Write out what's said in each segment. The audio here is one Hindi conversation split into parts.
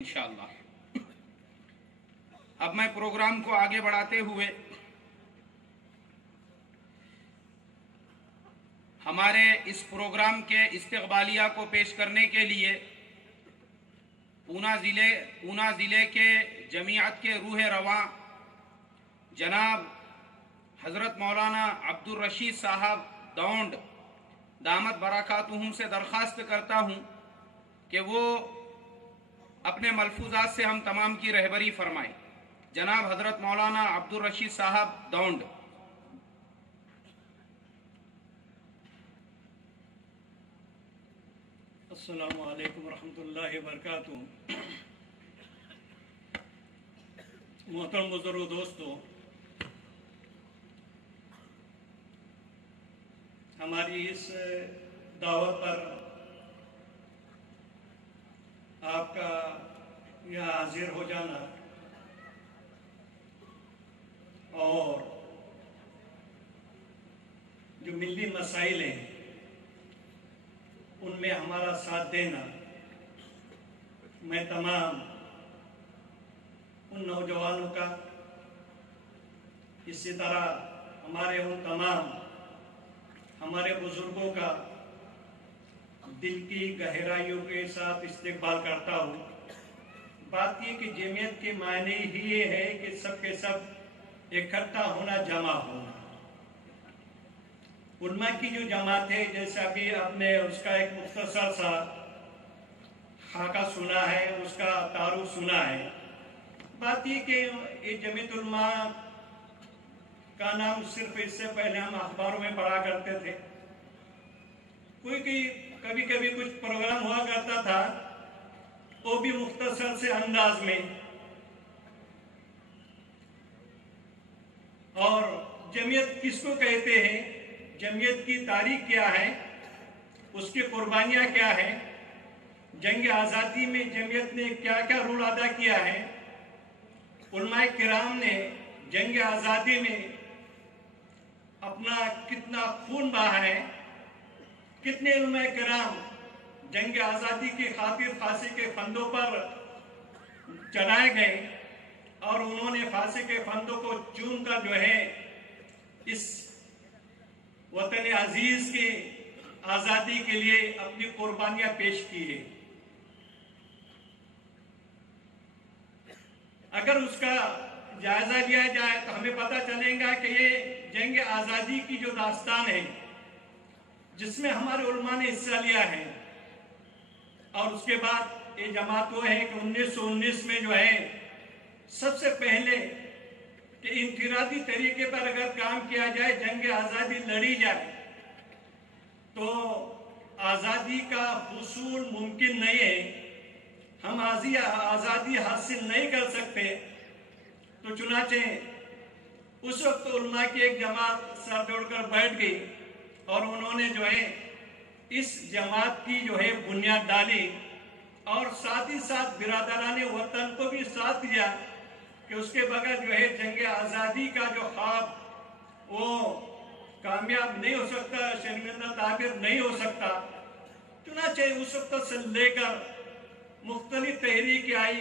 इंशाअल्लाह। अब मैं प्रोग्राम को आगे बढ़ाते हुए हमारे इस प्रोग्राम के इस्तकबालिया को पेश करने के लिए पूना ज़िले के जमीयत के रूह रवां जनाब हज़रत मौलाना अब्दुल रशीद साहब दौंड दामत बरकातुहुम से दरख्वास्त करता हूँ कि वो अपने मलफूजात से हम तमाम की रहबरी फरमाएं। जनाब हज़रत मौलाना अब्दुल रशीद साहब दौंड। अस्सलामु अलैकुम वरहमतुल्लाहि वबरकातुहू। मोहतरम बुजुर्ग दोस्तों, हमारी इस दावत पर आपका यहाँ हाजिर हो जाना और जो मिली मसाइल हैं उनमें हमारा साथ देना, मैं तमाम उन नौजवानों का, इसी तरह हमारे उन तमाम हमारे बुजुर्गों का दिल की गहराइयों के साथ इस्तकबाल करता हूँ। बात ये कि जमीयत के मायने ही ये है कि सब के सब इकट्ठा होना, जमा होना। उलमा की जो जमात है, जैसा कि आपने उसका एक मुख्तसर सा खाका सुना है, उसका तारुफ सुना है। बात ये कि ये जमीयत उलमा का नाम सिर्फ इससे पहले हम अखबारों में पढ़ा करते थे। कभी कभी कुछ प्रोग्राम हुआ करता था, वो भी मुख्तसर से अंदाज में। और जमीयत किसको कहते हैं, जमीयत की तारीख क्या है, उसकी कुर्बानियां क्या है, जंग आज़ादी में जमीयत ने क्या क्या रोल अदा किया है, उलमाए किराम ने जंग आज़ादी में अपना कितना खून बहा है, कितने उलमाए किराम जंग आज़ादी की खातिर फांसी के फंदों पर चढ़ाए गए और उन्होंने फांसी के फंदों को चूम कर जो है इस वतन अजीज की आज़ादी के लिए अपनी कुर्बानियां पेश की है। अगर उसका जायजा लिया जाए तो हमें पता चलेगा कि ये जंग आज़ादी की जो दास्तान है, जिसमें हमारे उलमा ने हिस्सा लिया है, और उसके बाद ये जमात वो है कि 1919 में जो है सबसे पहले कि इंफिरादी तरीके पर अगर काम किया जाए, जंग आज़ादी लड़ी जाए, तो आज़ादी का हुसूल मुमकिन नहीं है, हम आज़ादी हासिल नहीं कर सकते। तो चुनाचे उस वक्त उलमा की एक जमात सर जोड़कर बैठ गई और उन्होंने जो है इस जमात की जो है बुनियाद डाली और साथ ही साथ बिरादराने वतन को भी साथ दिया कि उसके बगैर जो है जंग आज़ादी का जो ख्वाब वो कामयाब नहीं हो सकता, शर्मिंदा ताबिर नहीं हो सकता। चुनाचे उस वक्त से लेकर मुख्तलिफ तहरीक आई,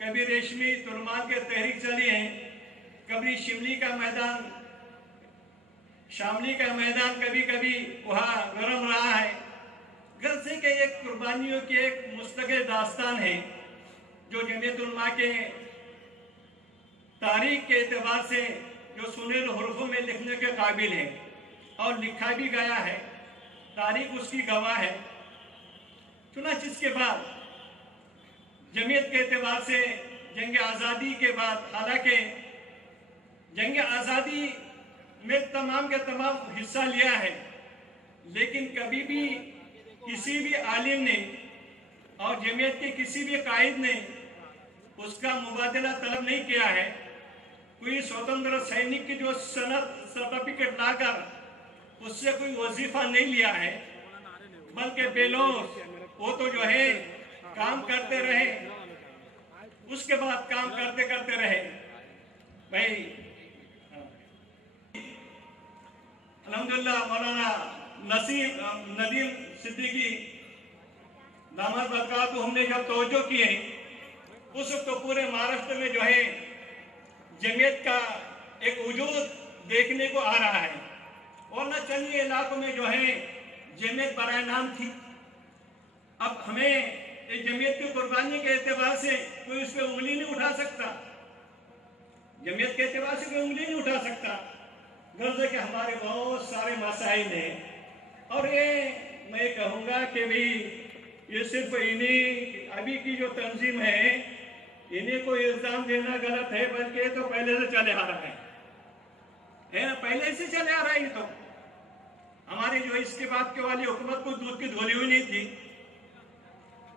कभी रेशमी तुरमान के तहरीक चली है, कभी शिमली का मैदान, शामली का मैदान कभी कभी वहाँ गर्म रहा है। गर्ज है कि एक कुर्बानियों की एक मुस्तकिल दास्तान है जो जमीयत उलमा के तारीख के एतबार से जो सुनील हुरूफों में लिखने के काबिल है और लिखा भी गया है, तारीख उसकी गवाह है। चुनांचे इसके बाद जमीयत के एतबार से जंग आज़ादी के बाद, हालांकि जंग आज़ादी में तमाम के तमाम हिस्सा लिया है, लेकिन कभी भी किसी भी आलिम ने और जमीयत के किसी भी कायद ने उसका मुबादला तलब नहीं किया है। कोई स्वतंत्र सैनिक की जो सनद सर्टिफिकेट लाकर उससे कोई वजीफा नहीं लिया है, बल्कि बेलोस वो तो जो है काम करते रहे, उसके बाद काम करते करते रहे। भाई अल्हम्दुलिल्लाह मौलाना नदीम सिद्दीकी दामद बरकात को हमने जब तवज्जो किए महाराष्ट्र में जो है जमीयत का एक वजूद देखने को आ रहा है, और न चंद इलाकों में जो है जमीयत बराए नाम थी। अब हमें इस जमीयत की कुर्बानी के एतबार से कोई उस पर उंगली नहीं उठा सकता, जमीयत के एतबार से कोई उंगली नहीं उठा सकता। गर्ज के हमारे बहुत सारे मसाइल हैं, और ये मैं कहूँगा कि भाई ये सिर्फ इन्हीं अभी की जो तंजीम है इन्हीं को इल्जाम देना गलत है, बल्कि ये तो पहले से चले आ रहा है ना, पहले से चले आ रहा है। ये तो हमारी जो इसके बाद के वाली हुकूमत को दूध की धोली हुई नहीं थी,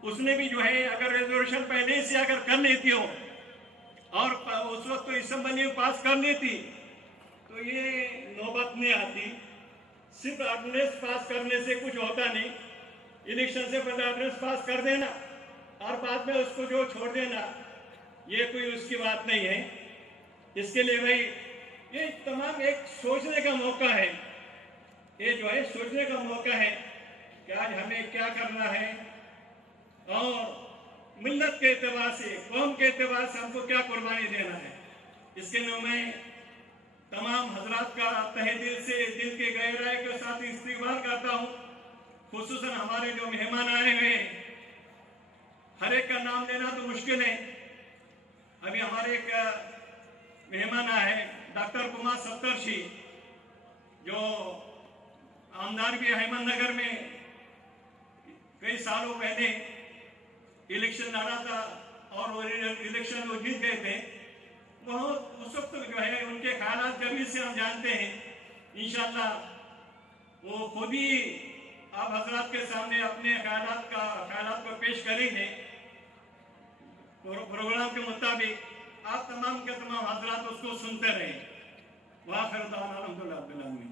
उसने भी जो है अगर रेजोल्यूशन पहले से अगर कर लेती हो और उस वक्त तो असेंबली में पास कर लेती तो ये नौबत नहीं आती। सिर्फ ऑर्डिनेंस पास करने से कुछ होता नहीं, इलेक्शन से पहले ऑर्डिनेंस पास कर देना और बाद में उसको जो छोड़ देना, ये कोई उसकी बात नहीं है। इसके लिए भाई ये तमाम एक सोचने का मौका है, ये जो है सोचने का मौका है कि आज हमें क्या करना है और मिल्लत के एतबार से, कौम के एतबार से हमको क्या कुर्बानी देना है। इसके लिए मैं तमाम हजरात का तहे दिल से, दिल के गहराई के साथ इस्तेमाल करता हूँ। खुसूसन हमारे जो मेहमान आए हुए, हर एक का नाम लेना तो मुश्किल है। अभी हमारे एक मेहमान आए डॉक्टर कुमार सप्तर्षि, जो आमदार भी अहमदनगर में कई सालों पहले इलेक्शन लड़ा था और वो इलेक्शन वो जीत गए थे। बहुत उस वक्त जो है उनके ख्यालात जमीन से हम जानते हैं। इंशाअल्लाह वो खुद ही आप हजरात के सामने अपने ख्यालात को पेश करेंगे प्रोग्राम के मुताबिक। आप तमाम के तमाम हजरात उसको सुनते रहे। वाखिर दावाना अल्हम्दुलिल्लाह रब्बिल आलमीन।